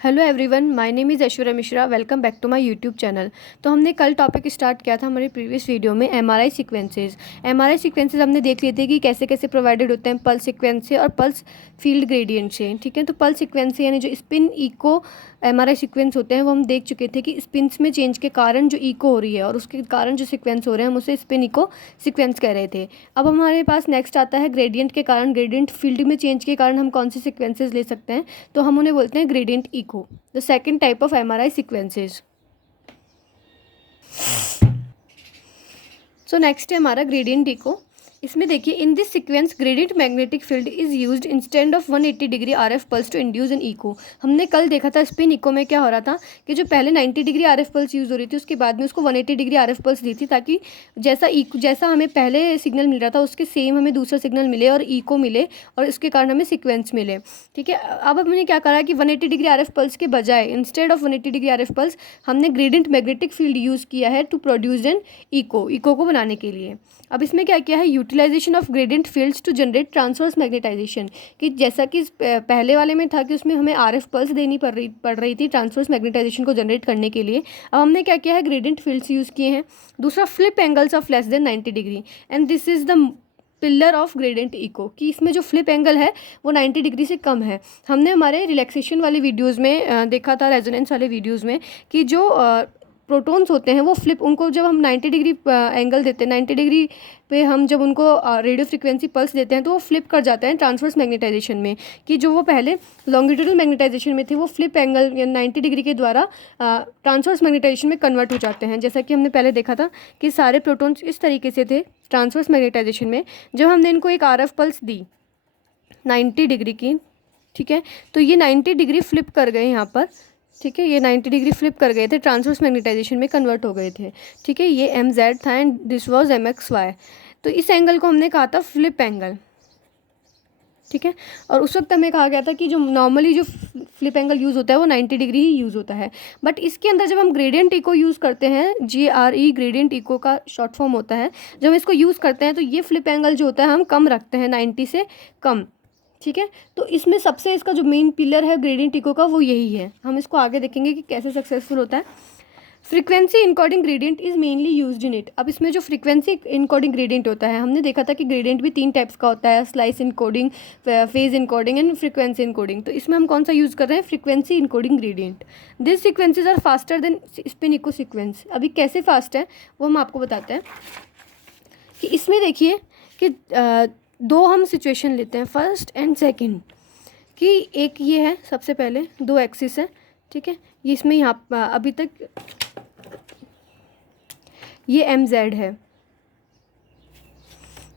Hello everyone, my name is Aishwarya Mishra. Welcome back to my YouTube channel. तो हमने कल topic start किया था हमारे प्रीवियस वीडियो में एमआरआई सीक्वेंसेस। एमआरआई सीक्वेंसेस हमने देख लिए थे कि कैसे कैसे प्रोवाइडेड होते हैं पल्स सीक्वेंस से और पल्स फील्ड ग्रेडियंट से। ठीक है, तो पल्स सीक्वेंस से यानी जो स्पिन इको एमआरआई सीक्वेंस होते हैं वो हम देख चुके थे कि स्पिन्स में चेंज के कारण जो इको हो रही है और उसके कारण जो सीक्वेंस हो रहे हैं हम उसे स्पिन इको सीक्वेंस कह रहे थे। अब हमारे पास नेक्स्ट आता है ग्रेडियंट के कारण, ग्रेडियंट फील्ड में चेंज के कारण हम कौन से सीक्वेंसेस ले सकते हैं, तो हम उन्हें बोलते हैं gradient echo, the second type of MRI sequences. So next है हमारा ग्रेडियंट इको। इसमें देखिए, in this sequence gradient magnetic field is used instead of 180 degree RF pulse to induce an echo. हमने कल देखा था स्पिन इको में क्या हो रहा था कि जो पहले 90 डिग्री आरएफ पल्स यूज़ हो रही थी उसके बाद में उसको 180 डिग्री आरएफ पल्स दी थी, ताकि जैसा हमें पहले सिग्नल मिल रहा था उसके सेम हमें दूसरा सिग्नल मिले और इको मिले और इसके कारण हमें सीक्वेंस मिले। ठीक है, अब हमने क्या करा कि 180 डिग्री आरएफ पल्स के बजाय instead of 180 degree RF pulse हमने ग्रेडियंट मैग्नेटिक फील्ड यूज़ किया है टू प्रोड्यूस एन इको को बनाने के लिए। अब इसमें क्या किया है, utilization of gradient fields to generate transverse magnetization, कि जैसा कि पहले वाले में था कि उसमें हमें आरएफ पल्स देनी पड़ रही थी ट्रांसवर्स मैग्नेटाइजेशन को जनरेट करने के लिए। अब हमने क्या किया है, ग्रेडियंट फील्ड्स यूज़ किए हैं। दूसरा, flip angles of less than 90 degree, and this is the pillar of gradient echo, कि इसमें जो फ्लिप एंगल है वो 90 डिग्री से कम है। हमने हमारे रिलैक्सेशन वाले वीडियोज़ में देखा था, रेजोनेंस वाले वीडियोज़ में, कि जो प्रोटॉन्स होते हैं वो फ्लिप, उनको जब हम 90 डिग्री एंगल देते हैं, 90 डिग्री पे हम जब उनको रेडियो फ्रिक्वेंसी पल्स देते हैं तो वो फ्लिप कर जाते हैं ट्रांसवर्स मैग्नेटाइजेशन में, कि जो वो पहले लॉन्गिट्यूडल मैग्नेटाइजेशन में थे वो फ्लिप एंगल या 90 डिग्री के द्वारा ट्रांसवर्स मैग्नेटाइजेशन में कन्वर्ट हो जाते हैं। जैसा कि हमने पहले देखा था कि सारे प्रोटॉन्स इस तरीके से थे ट्रांसवर्स मैग्नेटाइजेशन में। जब हमने इनको एक आरएफ पल्स दी 90 डिग्री की, ठीक है, तो ये 90 डिग्री फ्लिप कर गए यहाँ पर। ठीक है, ये 90 डिग्री फ्लिप कर गए थे, ट्रांसवर्स मैग्नेटाइजेशन में कन्वर्ट हो गए थे। ठीक है, ये एम जेड था and this was M X Y. तो इस एंगल को हमने कहा था फ्लिप एंगल। ठीक है, और उस वक्त हमें कहा गया था कि जो नॉर्मली जो फ्लिप एंगल यूज़ होता है वो 90 डिग्री ही यूज़ होता है। बट इसके अंदर जब हम ग्रेडियंट इको यूज़ करते हैं, GRE ग्रेडियंट इको का शॉर्ट फॉर्म होता है, जब हम इसको यूज़ करते हैं तो ये फ्लिप एंगल जो होता है हम कम रखते हैं, 90 से कम। ठीक है, तो इसमें सबसे इसका जो मेन पिलर है ग्रेडियंट इको का वो यही है। हम इसको आगे देखेंगे कि कैसे सक्सेसफुल होता है। Frequency encoding gradient is mainly used in it. अब इसमें जो फ्रीक्वेंसी इनकोडिंग ग्रेडियंट होता है, हमने देखा था कि ग्रेडियंट भी 3 टाइप्स का होता है, slice encoding, phase encoding and frequency encoding. तो इसमें हम कौन सा यूज़ कर रहे हैं, frequency encoding gradient. This sequences are faster than spin echo sequence. अभी कैसे फास्ट है वो हम आपको बताते हैं कि इसमें देखिए कि दो हम सिचुएशन लेते हैं, फर्स्ट एंड सेकंड, कि एक ये है, सबसे पहले 2 एक्सिस है। ठीक है, ये इसमें यहाँ अभी तक ये एम जेड है,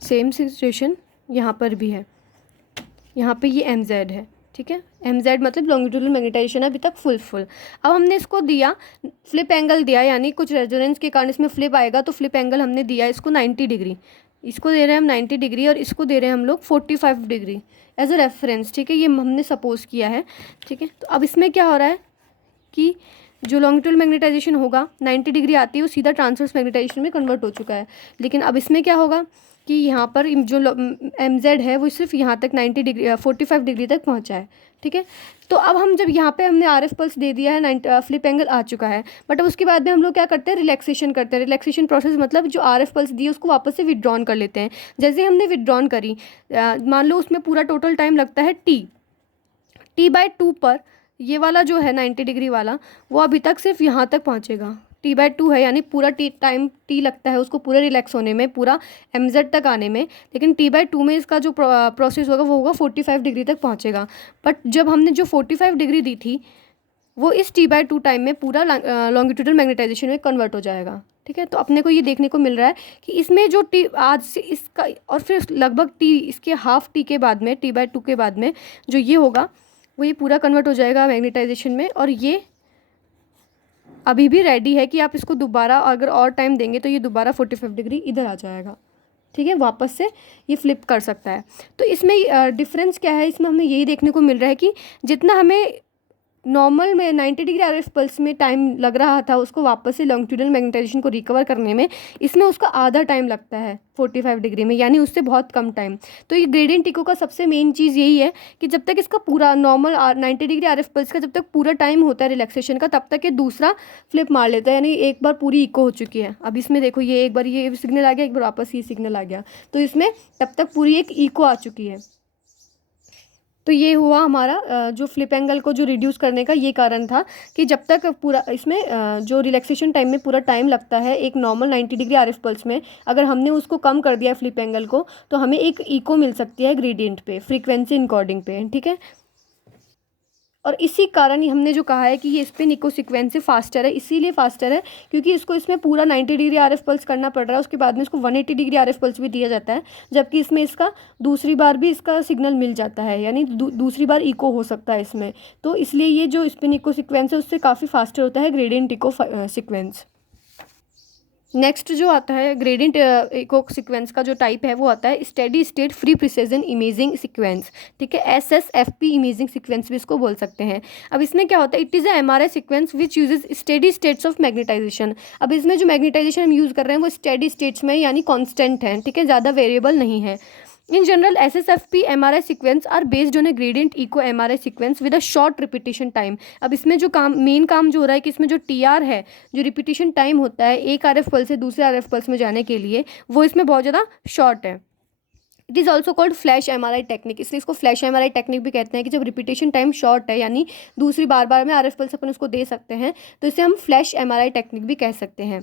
सेम सिचुएशन यहाँ पर भी है, यहाँ पे ये एम जेड है। ठीक है, एम जेड मतलब लॉन्गिट्यूडल मैग्नेटाइजेशन है अभी तक फुल। अब हमने इसको दिया फ्लिप एंगल दिया, यानी कुछ रेजोनेंस के कारण इसमें फ्लिप आएगा, तो फ्लिप एंगल हमने दिया इसको 90 डिग्री, इसको दे रहे हैं हम 90 डिग्री और इसको दे रहे हैं हम लोग 45 डिग्री एज अ रेफरेंस। ठीक है, ये हमने सपोज किया है। ठीक है, तो अब इसमें क्या हो रहा है कि जो लॉन्गिट्यूडल मैग्नेटाइजेशन होगा 90 डिग्री आती है वो सीधा ट्रांसवर्स मैग्नेटाइजेशन में कन्वर्ट हो चुका है। लेकिन अब इसमें क्या होगा कि यहाँ पर जो एम जेड है वो सिर्फ यहाँ तक 90 डिग्री 45 डिग्री तक पहुँचा है। ठीक है, तो अब हम जब यहाँ पे हमने आरएफ पल्स दे दिया है, फ्लिप एंगल आ चुका है, बट अब उसके बाद में हम लोग क्या करते हैं, रिलैक्सेशन करते हैं। रिलैक्सेशन प्रोसेस मतलब जो आरएफ पल्स दी है उसको वापस से विड्रॉन कर लेते हैं। जैसे हमने विड्रॉन करी, मान लो उसमें पूरा टोटल टाइम लगता है T/2 पर, ये वाला जो है 90 डिग्री वाला वो अभी तक सिर्फ यहाँ तक पहुँचेगा, T/2 है, यानी पूरा T लगता है उसको पूरा रिलैक्स होने में, पूरा MZ तक आने में। लेकिन T/2 में इसका जो प्रोसेस होगा वो होगा 45 डिग्री तक पहुँचेगा। बट जब हमने जो 45 डिग्री दी थी वो इस T/2 टाइम में पूरा लॉन्गिट्यूडल मैग्नेटाइजेशन में कन्वर्ट हो जाएगा। ठीक है, तो अपने को ये देखने को मिल रहा है कि इसमें जो आज से इसका और फिर लगभग इसके हाफ T के बाद में, T/2 के बाद में जो ये होगा वो ये पूरा कन्वर्ट हो जाएगा मैग्नेटाइजेशन में, और ये अभी भी रेडी है कि आप इसको दोबारा अगर और टाइम देंगे तो ये दोबारा 45 डिग्री इधर आ जाएगा। ठीक है, वापस से ये फ्लिप कर सकता है। तो इसमें डिफरेंस क्या है, इसमें हमें यही देखने को मिल रहा है कि जितना हमें नॉर्मल में 90 डिग्री आरएफ पल्स में टाइम लग रहा था उसको वापस से लॉन्गिट्यूडनल मैग्नेटाइजेशन को रिकवर करने में, इसमें उसका आधा टाइम लगता है 45 डिग्री में, यानी उससे बहुत कम टाइम। तो ये ग्रेडियंट इको का सबसे मेन चीज़ यही है कि जब तक इसका पूरा नॉर्मल 90 डिग्री आरएफ पल्स का जब तक पूरा टाइम होता है रिलैक्सेशन का, तब तक ये दूसरा फ्लिप मार लेता है, यानी एक बार पूरी इको हो चुकी है। अब इसमें देखो ये एक बार ये सिग्नल आ गया, एक बार वापस ये सिग्नल आ गया, तो इसमें तब तक पूरी एक इको आ चुकी है। तो ये हुआ हमारा जो फ्लिप एंगल को जो रिड्यूस करने का ये कारण था कि जब तक पूरा इसमें जो रिलैक्सेशन टाइम में पूरा टाइम लगता है एक नॉर्मल 90 डिग्री आरएफ पल्स में, अगर हमने उसको कम कर दिया फ्लिप एंगल को, तो हमें एक इको मिल सकती है ग्रेडियंट पे, फ्रीक्वेंसी इनकोडिंग पे, ठीक है। और इसी कारण ही हमने जो कहा है कि ये स्पिन इको सीक्वेंस से फास्टर है, इसीलिए फास्टर है क्योंकि इसको इसमें पूरा 90 डिग्री आरएफ पल्स करना पड़ रहा है, उसके बाद में इसको 180 डिग्री आरएफ पल्स भी दिया जाता है, जबकि इसमें इसका दूसरी बार भी इसका सिग्नल मिल जाता है, यानी दूसरी बार इको हो सकता है इसमें। तो इसलिए ये जो स्पिन इको सीक्वेंस है उससे काफ़ी फास्टर होता है ग्रेडियंट इको सीक्वेंस। नेक्स्ट जो आता है ग्रेडियंट इको सीक्वेंस का जो टाइप है वो आता है steady state free precision imaging sequence, ठीक है, SSFP इमेजिंग सीक्वेंस भी इसको बोल सकते हैं। अब इसमें क्या होता है, it is a MRI sequence which uses steady states of magnetization. अब इसमें जो मैग्नेटाइजेशन हम यूज़ कर रहे हैं वो स्टेडी स्टेट्स में यानी कॉन्स्टेंट है, ठीक है, ज़्यादा वेरिएबल नहीं है। In general, SSFP MRI sequence are based on a gradient echo MRI sequence with a short repetition time। अब इसमें जो मेन काम जो हो रहा है कि इसमें जो TR है, जो रिपीटिशन टाइम होता है एक RF पल्स से दूसरे RF पल्स में जाने के लिए, वो इसमें बहुत ज़्यादा शॉर्ट है। It is also called flash MRI technique, इसलिए इसको फ्लैश MRI टेक्निक भी कहते हैं कि जब रिपीटेशन टाइम शॉर्ट है यानी दूसरी बार में RF पल्स अपन उसको दे सकते हैं, तो इसे हम फ्लैश MRI टेक्निक भी कह सकते हैं।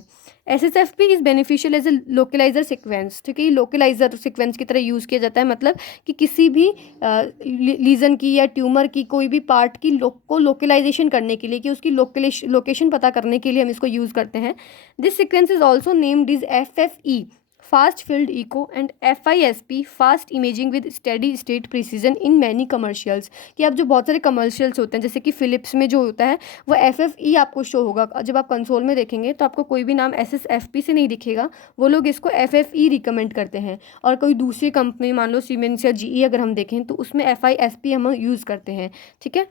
SSFP is beneficial as a localiser sequence, ठीक है, ये लोकलाइजर सीक्वेंस की तरह यूज़ किया जाता है, मतलब कि किसी भी लीजन की या ट्यूमर की कोई भी पार्ट की को लोकलाइजेशन करने के लिए, कि उसकी लोकेशन पता करने के लिए हम इसको यूज़ करते हैं। This sequence is also named is FFE fast field echo and FISP fast imaging with steady state precision in many commercials. कि अब जो बहुत सारे कमर्शियल्स होते हैं जैसे कि फिलिप्स में जो होता है वो FFE आपको शो होगा, जब आप कंसोल में देखेंगे तो आपको कोई भी नाम SSFP से नहीं दिखेगा, वो लोग इसको FFE रिकमेंड करते हैं। और कोई दूसरी कंपनी मान लो सीमेंस या GE अगर हम देखें तो उसमें FISP हम यूज़ करते हैं, ठीक है।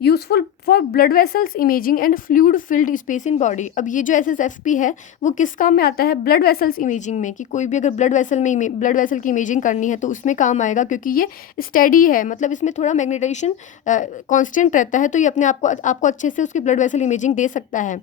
Useful for blood vessels imaging and fluid filled space in body. अब ये जो SSFP है वो किस काम में आता है, ब्लड वेसल्स इमेजिंग में, कि कोई भी अगर ब्लड वेसल की इमेजिंग करनी है तो उसमें काम आएगा, क्योंकि ये स्टेडी है, मतलब इसमें थोड़ा मैग्नेटाइजेशन कांस्टेंट रहता है, तो ये अपने आपको अच्छे से उसकी ब्लड वेसल इमेजिंग दे सकता है।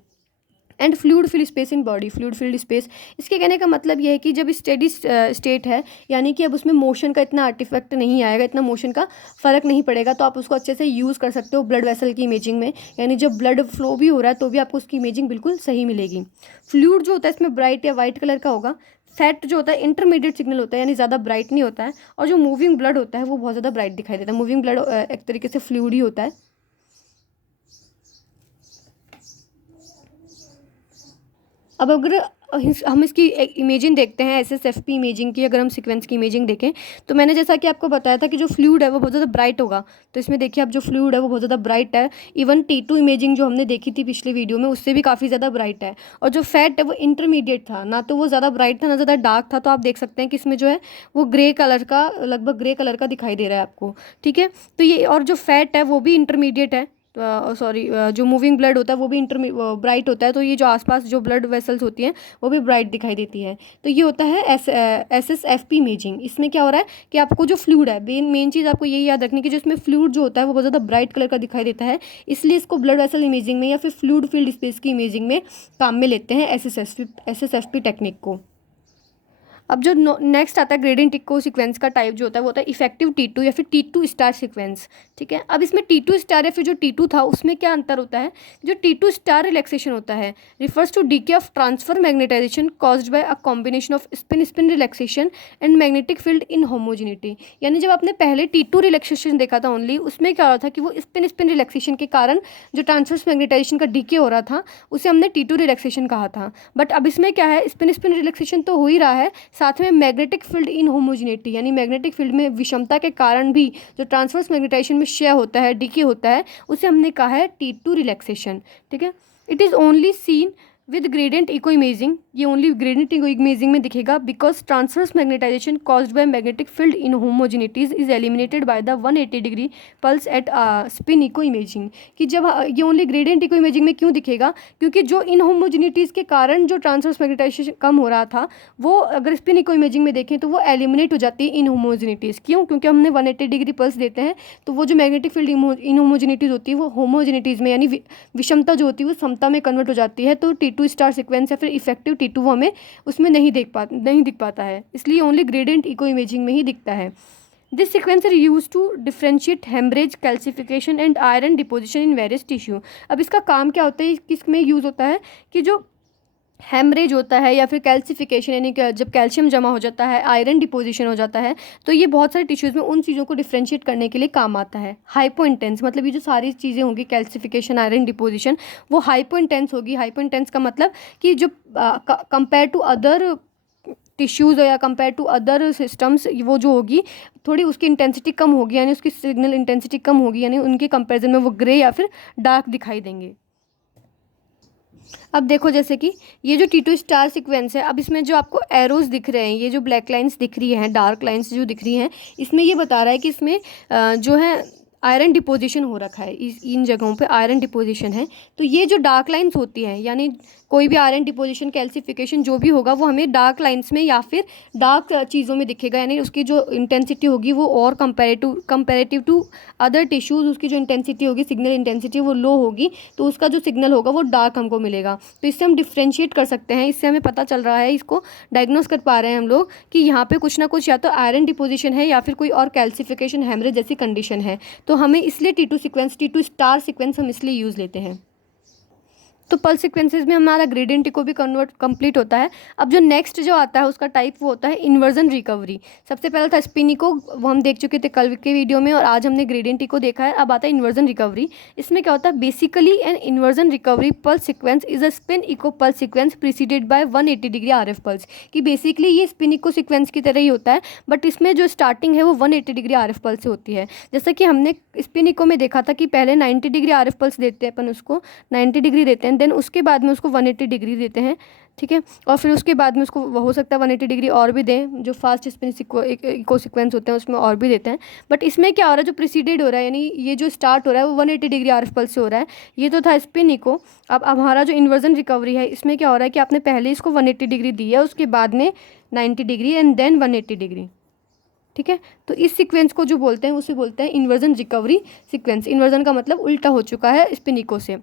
And fluid filled space in body, fluid filled space, इसके कहने का मतलब ये है कि जब स्टेडी स्टेट है यानी कि अब उसमें मोशन का इतना आर्टिफैक्ट नहीं आएगा, इतना मोशन का फ़र्क नहीं पड़ेगा, तो आप उसको अच्छे से यूज़ कर सकते हो ब्लड वेसल की इमेजिंग में, यानी जब ब्लड फ्लो भी हो रहा है तो भी आपको उसकी इमेजिंग बिल्कुल सही मिलेगी। फ्लूइड जो होता है इसमें ब्राइट या वाइट कलर का होगा। फैट जो होता है इंटरमीडिएट सिग्नल होता है, यानी ज़्यादा ब्राइट नहीं होता है। और जो मूविंग ब्लड होता है वो बहुत ज़्यादा ब्राइट दिखाई देता है। मूविंग ब्लड एक तरीके से फ्लूइड ही होता है। अब अगर हम इसकी एक इमेजिंग देखते हैं SSFP इमेजिंग की, अगर हम सीक्वेंस की इमेजिंग देखें तो मैंने जैसा कि आपको बताया था कि जो फ्लूइड है वो बहुत ज़्यादा ब्राइट होगा, तो इसमें देखिए अब जो फ्लूइड है वो बहुत ज़्यादा ब्राइट है। इवन T2 इमेजिंग जो हमने देखी थी पिछले वीडियो में उससे भी काफ़ी ज़्यादा ब्राइट है। और जो फैट है वो इंटरमीडिएट था, ना तो वो ज़्यादा ब्राइट था ना ज़्यादा डार्क था, तो आप देख सकते हैं कि इसमें जो है वो ग्रे कलर का, लगभग ग्रे कलर का दिखाई दे रहा है आपको, ठीक है। तो ये और जो फैट है वो भी इंटरमीडिएट है, सॉरी जो मूविंग ब्लड होता है वो भी ब्राइट होता है, तो ये जो आसपास जो ब्लड वेसल्स होती हैं वो भी ब्राइट दिखाई देती है। तो ये होता है SSFP इमेजिंग। इसमें क्या हो रहा है कि आपको जो फ्लूइड है, मेन चीज़ आपको यही याद रखनी कि जो इसमें फ्लूइड जो होता है वो बहुत ज़्यादा ब्राइट कलर का दिखाई देता है, इसलिए इसको ब्लड वेसल इमेजिंग में या फिर फ्लूइड फील्ड स्पेस की इमेजिंग में काम में लेते हैं SSFP टेक्निक को। अब जो नेक्स्ट आता है ग्रेडियंट इको सीक्वेंस का टाइप जो होता है वो होता है इफेक्टिव T2 या फिर T2 स्टार सीक्वेंस, ठीक है। अब इसमें T2 स्टार या फिर जो T2 था उसमें क्या अंतर होता है, जो T2 स्टार रिलैक्सेशन होता है refers to decay of transfer magnetization caused by a combination of spin relaxation and magnetic field inhomogeneity. यानी जब आपने पहले T2 रिलैक्सेशन देखा था ओनली, उसमें क्या हो रहा था कि वो स्पिन रिलैक्सेशन के कारण जो ट्रांसफर मैग्नेटाइजेशन का डीके हो रहा था उसे हमने T2 रिलैक्सेशन कहा था। बट अब इसमें क्या है, स्पिन रिलैक्सेशन तो हो ही रहा है, साथ में मैग्नेटिक फील्ड इन होमोजिनिटी, यानी मैग्नेटिक फील्ड में विषमता के कारण भी जो ट्रांसवर्स मैग्नेटाइजेशन में क्षय होता है, डीके होता है, उसे हमने कहा है T2 रिलैक्सेशन, ठीक है। It is only seen with gradient echo imaging, ये ओनली ग्रेडियंट इको इमेजिंग में दिखेगा, because transverse magnetisation caused by magnetic field inhomogeneities is eliminated by the 180 degree pulse at spin echo imaging. कि जब ये only gradient echo imaging में क्यों दिखेगा, क्योंकि जो इन होमोजिनिटीज़ के कारण जो ट्रांसवर्स मैग्नेटाइजेशन कम हो रहा था वो अगर स्पिन इको इमेजिंग में देखें तो वो एलिमिनेट हो जाती है इन होमोजिनिटीज़। क्यों? क्योंकि हमने 180 डिग्री पल्स देते हैं तो वो जो मैग्नेटिक फील्ड इन होमोजिनिटीज़ होती है वो होमोजिनिटीज़ में यानी विषमता जो होती है वो समता में कन्वर्ट हो जाती है। तो T2 स्टार सीक्वेंस या फिर इफेक्टिव T2 वो हमें उसमें नहीं दिख पाता है, इसलिए ओनली ग्रेडियंट इको इमेजिंग में ही दिखता है। This sequence are use to differentiate haemorrhage, calcification and iron deposition in various tissue. अब इसका काम क्या होता है, किसमें यूज़ होता है कि जो हेमरेज होता है या फिर कैल्सिफिकेशन यानी कि जब कैल्शियम जमा हो जाता है, आयरन डिपोजिशन हो जाता है, तो ये बहुत सारे टिश्यूज़ में उन चीज़ों को डिफ्रेंशिएट करने के लिए काम आता है। हाइपो इंटेंस मतलब ये जो सारी चीज़ें होंगी कैल्सिफिकेशन, आयरन डिपोजिशन, वो हाइपो इंटेंस होगी। हाइपो इंटेंस का मतलब कि जो कंपेयर टू अदर टिश्यूज़ या कंपेयर टू अदर सिस्टम्स वो जो होगी थोड़ी उसकी इंटेंसिटी कम होगी, यानी उसकी सिग्नल इंटेंसिटी कम होगी, यानी उनके कंपैरिजन में वो ग्रे या फिर डार्क दिखाई देंगे। अब देखो जैसे कि ये जो T2 स्टार सीक्वेंस है, अब इसमें जो आपको एरोज दिख रहे हैं, ये जो ब्लैक लाइंस दिख रही हैं, डार्क लाइंस जो दिख रही हैं, इसमें ये बता रहा है कि इसमें जो है आयरन डिपोजिशन हो रखा है, इन जगहों पे आयरन डिपोजिशन है। तो ये जो डार्क लाइंस होती हैं, यानी कोई भी आयरन डिपोजिशन, कैल्सिफिकेशन जो भी होगा वो हमें डार्क लाइंस में या फिर डार्क चीज़ों में दिखेगा, यानी उसकी जो इंटेंसिटी होगी वो और कंपेरेटिव टू अदर टिश्यूज़ उसकी जो इंटेंसिटी होगी, सिग्नल इंटेंसिटी वो लो होगी, तो उसका जो सिग्नल होगा वो डार्क हमको मिलेगा। तो इससे हम डिफ्रेंशिएट कर सकते हैं, इससे हमें पता चल रहा है, इसको डायग्नोस कर पा रहे हैं हम लोग कि यहाँ पे कुछ ना कुछ या तो आयरन डिपोजिशन है या फिर कोई और कैल्सिफिकेशन, हेमरेज जैसी कंडीशन है। तो हमें इसलिए T2 स्टार सीक्वेंस हम इसलिए यूज़ लेते हैं। तो पल्स सीक्वेंसेस में हमारा ग्रेडियंट को भी कन्वर्ट कंप्लीट होता है। अब जो नेक्स्ट जो आता है उसका टाइप वो होता है इन्वर्जन रिकवरी। सबसे पहला था स्पिन इको, वो हम देख चुके थे कल के वीडियो में, और आज हमने ग्रेडियंट को देखा है। अब आता है इन्वर्जन रिकवरी। इसमें क्या होता है, basically an inversion recovery pulse sequence is a spin echo pulse sequence preceded by 180 degree RF pulse. कि बेसिकली ये स्पिन इको सीक्वेंस की तरह ही होता है, बट इसमें जो स्टार्टिंग है वो 180 डिग्री RF पल्स से होती है। जैसा कि हमने स्पिन इको में देखा था कि पहले 90 डिग्री RF पल्स देते हैं अपन, उसको 90 डिग्री देते हैं, देन उसके बाद में उसको 180 डिग्री देते हैं, ठीक है। और फिर उसके बाद में उसको हो सकता है 180 डिग्री और भी दें, जो फास्ट स्पिन इको सीक्वेंस होते हैं उसमें और भी देते हैं। बट इसमें क्या हो रहा है, जो प्रीसीडेड हो रहा है यानी ये जो स्टार्ट हो रहा है वो 180 डिग्री RF पल्स से हो रहा है। ये तो था स्पिन इको। अब हमारा जो इन्वर्जन रिकवरी है, इसमें क्या हो रहा है कि आपने पहले इसको 180 डिग्री दी है, उसके बाद में 90 डिग्री एंड देन 180 डिग्री, ठीक है। तो इस सीक्वेंस को जो बोलते हैं उसे बोलते हैं इन्वर्जन रिकवरी सीक्वेंस। इन्वर्जन का मतलब उल्टा हो चुका है स्पिन इको से।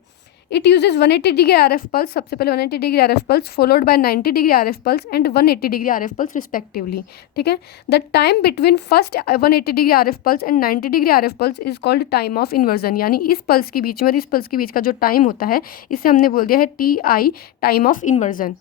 It uses 180 degree RF pulse, सबसे पहले 180 degree RF pulse followed by 90 degree RF pulse and 180 degree RF pulse respectively, ठीक है। The time between first 180 degree RF pulse and 90 degree RF pulse is called time of inversion. यानी इस pulse के बीच में और इस पल्स के बीच का जो टाइम होता है इसे हमने बोल दिया है TI, टाइम ऑफ इन्वर्जन।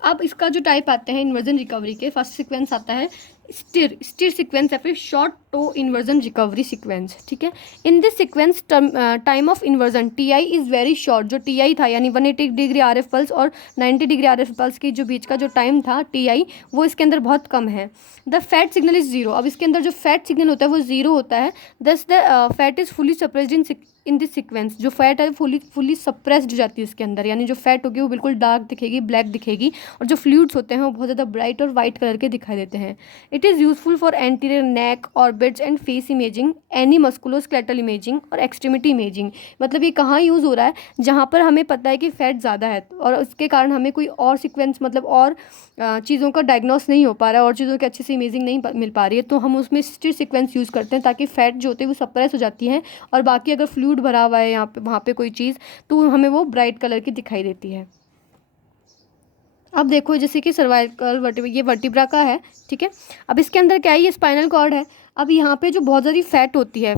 अब इसका जो टाइप आते हैं इन्वर्जन रिकवरी के, फर्स्ट सीक्वेंस आता है स्टिर सीक्वेंस या फिर short tau inversion recovery sequence, ठीक है। In this sequence time of inversion TI is very short. जो TI था यानी 180 डिग्री RF पल्स और 90 डिग्री RF पल्स के जो बीच का जो टाइम था TI, वो इसके अंदर बहुत कम है। The fat signal is zero. अब इसके अंदर जो फैट सिग्नल होता है वो जीरो होता है। दस the fat is fully suppressed in this sequence. जो फैट है फुली सप्रेस्ड हो जाती है इसके अंदर, यानी जो फैट होगी वो बिल्कुल डार्क दिखेगी, ब्लैक दिखेगी, और जो फ्लूइड्स होते हैं वो बहुत ज़्यादा ब्राइट और वाइट कलर के दिखाई देते हैं। It is useful for anterior neck, orbits and face imaging, any musculoskeletal imaging और एक्सट्रीमिटी इमेजिंग। मतलब ये कहाँ यूज़ हो रहा है, जहाँ पर हमें पता है कि फैट ज़्यादा है और उसके कारण हमें कोई और सीक्वेंस मतलब और चीज़ों का डायग्नोस नहीं हो पा रहा है और चीज़ों की अच्छे से इमेजिंग नहीं मिल पा रही है, तो हम उसमें स्टिर सीक्वेंस यूज़ करते हैं ताकि फैट जो होते हैं वो सप्रेस हो जाती हैं, और बाकी अगर फ्लूइड भरा हुआ है यहाँ पे वहाँ पे कोई चीज़, तो हमें वो ब्राइट कलर की दिखाई देती है। अब देखो जैसे कि सर्वाइकल वर्टिब्रा, ये वर्टिब्रा का है, ठीक है। अब इसके अंदर क्या है, ये स्पाइनल कॉर्ड है। अब यहाँ पे जो बहुत ज़्यादा फैट होती है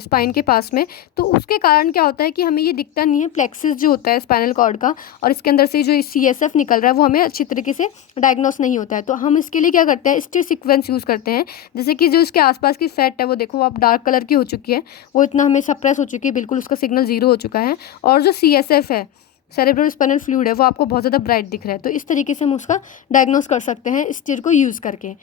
स्पाइन के पास में, तो उसके कारण क्या होता है कि हमें ये दिखता नहीं है प्लेक्सिस जो होता है स्पाइनल कॉर्ड का, और इसके अंदर से जो CSF निकल रहा है वो हमें अच्छी तरीके से डायग्नोस नहीं होता है। तो हम इसके लिए क्या करते हैं, स्टिर सीक्वेंस यूज़ करते हैं। जैसे कि जो इसके आसपास की फैट है वो देखो आप डार्क कलर की हो चुकी है, वो इतना हमें सप्रेस हो चुकी है, बिल्कुल उसका सिग्नल ज़ीरो हो चुका है, और जो CSF है सेरेब्रो स्पाइनल फ्लूइड है वो आपको बहुत ज़्यादा ब्राइट दिख रहा है। तो इस तरीके से हम उसका डायग्नोस कर सकते हैं स्टिर को यूज़ करके।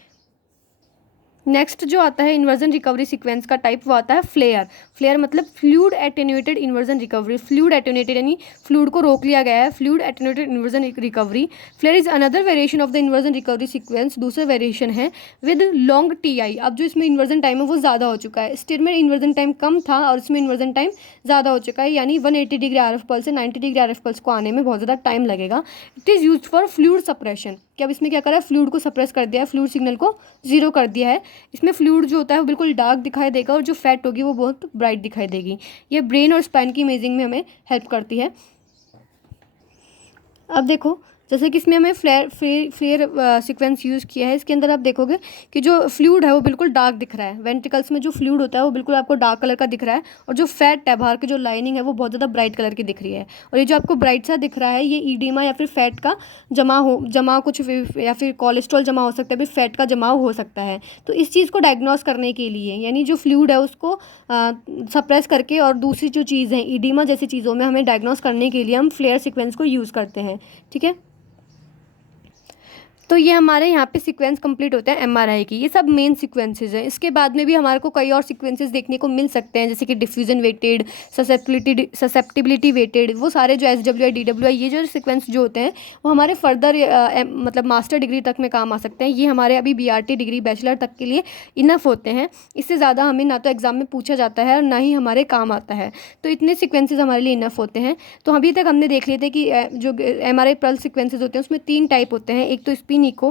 नेक्स्ट जो आता है इन्वर्जन रिकवरी सीक्वेंस का टाइप, वो आता है फ्लेयर। फ्लेयर मतलब fluid attenuated inversion recovery. Fluid attenuated यानी फ्लूइड को रोक लिया गया है, fluid attenuated inversion recovery. FLAIR is another variation of the inversion recovery sequence, दूसरा वेरिएशन है विद लॉन्ग टी आई। अब जो इसमें इन्वर्जन टाइम है वो ज़्यादा हो चुका है, स्टेट में इन्वर्जन टाइम कम था और इसमें इन्वर्जन टाइम ज़्यादा हो चुका है, यानी 180 डिग्री आर एफ पल्स से 90 डिग्री आर एफ पल्स को आने में बहुत ज़्यादा टाइम लगेगा। It is use for fluid suppression, कि अब इसमें क्या करा है, फ्लूइड को सप्रेस कर दिया है, फ्लूइड सिग्नल को जीरो कर दिया है। इसमें फ्लूइड जो होता है वो बिल्कुल डार्क दिखाई देगा और जो फैट होगी वो बहुत ब्राइट दिखाई देगी। ये ब्रेन और स्पाइन की इमेजिंग में हमें हेल्प करती है। अब देखो, जैसे कि इसमें हमें फ्लेयर सीक्वेंस यूज़ किया है, इसके अंदर आप देखोगे कि जो फ्लूइड है वो बिल्कुल डार्क दिख रहा है। वेंट्रिकल्स में जो फ्लूइड होता है वो बिल्कुल आपको डार्क कलर का दिख रहा है, और जो फैट है बाहर की जो लाइनिंग है वो बहुत ज़्यादा ब्राइट कलर की दिख रही है। और ये जो आपको ब्राइट सा दिख रहा है, ये ईडिमा या फिर फैट का जमा कुछ या फिर कोलेस्ट्रॉल जमा हो सकता है, फिर फैट का जमाव हो सकता है। तो इस चीज़ को डायग्नोस करने के लिए, यानी जो फ्लूइड है उसको सप्रेस करके और दूसरी जो चीज़ है ईडिमा जैसी चीज़ों में हमें डायग्नोस करने के लिए हम फ्लेयर सीक्वेंस को यूज़ करते हैं। ठीक है, तो ये हमारे यहाँ पे सीक्वेंस कंप्लीट होते हैं एमआरआई की। ये सब मेन सीक्वेंसेस हैं। इसके बाद में भी हमारे को कई और सीक्वेंसेस देखने को मिल सकते हैं, जैसे कि डिफ्यूजन वेटेड, ससेप्टिबिलिटी वेटेड, वो सारे जो SWI DWI ये जो सीक्वेंस जो होते हैं वो हमारे फर्दर मतलब मास्टर डिग्री तक में काम आ सकते हैं। ये हमारे अभी BRT डिग्री बैचलर तक के लिए इनफ होते हैं। इससे ज़्यादा हमें ना तो एग्ज़ाम में पूछा जाता है और ना ही हमारे काम आता है, तो इतने सीक्वेंसेस हमारे लिए इनफ होते हैं। तो अभी तक हमने देख लिए थे कि जो MRI पल्स सीक्वेंसेस होते हैं उसमें 3 टाइप होते हैं। एक तो spin echo,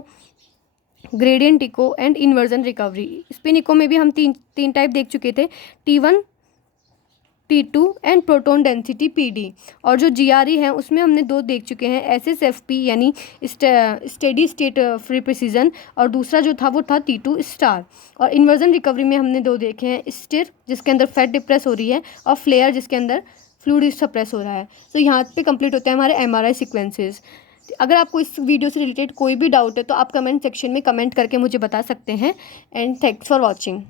gradient echo and inversion recovery. Spin echo में भी हम तीन टाइप देख चुके थे, T1, T2 and proton density PD। और जो GRE है उसमें हमने 2 देख चुके हैं, SSFP यानी स्टेडी स्टेट फ्री प्रिसीजन, और दूसरा जो था वो था T2 स्टार। और इन्वर्जन रिकवरी में हमने 2 देखे हैं, स्टिर जिसके अंदर फैट डिप्रेस हो रही है, और फ्लेयर जिसके अंदर फ्लूइड सप्रेस हो रहा है। तो यहाँ पे कंप्लीट होते हैं हमारे MRI सीक्वेंसेस। अगर आपको इस वीडियो से रिलेटेड कोई भी डाउट है तो आप कमेंट सेक्शन में कमेंट करके मुझे बता सकते हैं। And thanks for watching.